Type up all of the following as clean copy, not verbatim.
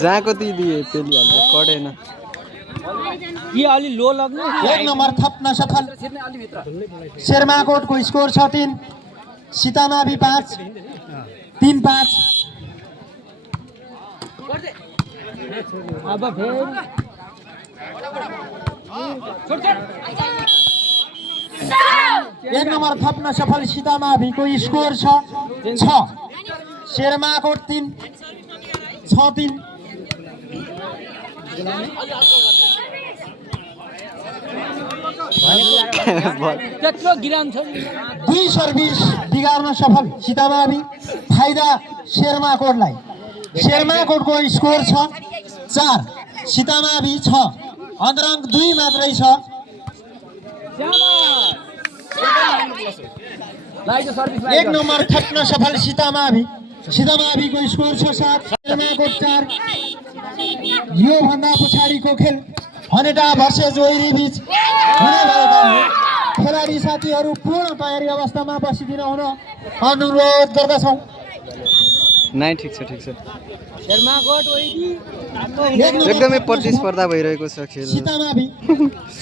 जहाँ कति दिए पेलिहाल्छ कडेन अलि लो लग्नु 1 नम्बर थप्न सफल शेरमाकोटको स्कोर छ 3 सीतामावी 5 3-5 अब फेरि 1 नम्बर थप्न सफल सीतामावीको स्कोर छ 6 शेरमाकोट 3 6-3 त्यत्रो गिराम छ 2 सर्भिस बिगार्न सफल सीतामावी फाइदा शेरमाकोटलाई शेरमाकोटको स्कोर छ 4 सीतामावी 6 अन्तरङ्ग 2 मात्रै छ 1 नम्बर थप्न सफल सीतामावीको स्कोर छ 7 शेरमाकोट 4 यो भन्दा पछाडिको खेल हनेटा भर्सेस ओइरी बीच हुने भएकाले खेलाडी साथीहरू पूर्ण तयारी अवस्थामा बसिदिन हुन अनुरोध गर्दछौँ। नाइ ठिक छ शेरमाकोट ओइरी एकदमै प्रतिस्पर्धा भइरहेको छ खेल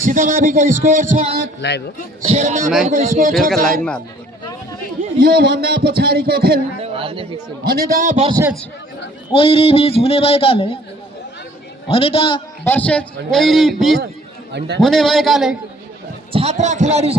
सीतामावीको स्कोर छ 8 लाइभ हो शेरमाकोटको स्कोर छ बेलुका 4 लाइनमा हाल्नु यो भन्दा पछाडिको खेल हनेटा भर्सेस ओइरी बीच हुने भएकाले हनेटा भर्सेस ओइरी बीच हुने भएकाले छात्रा खेलाडी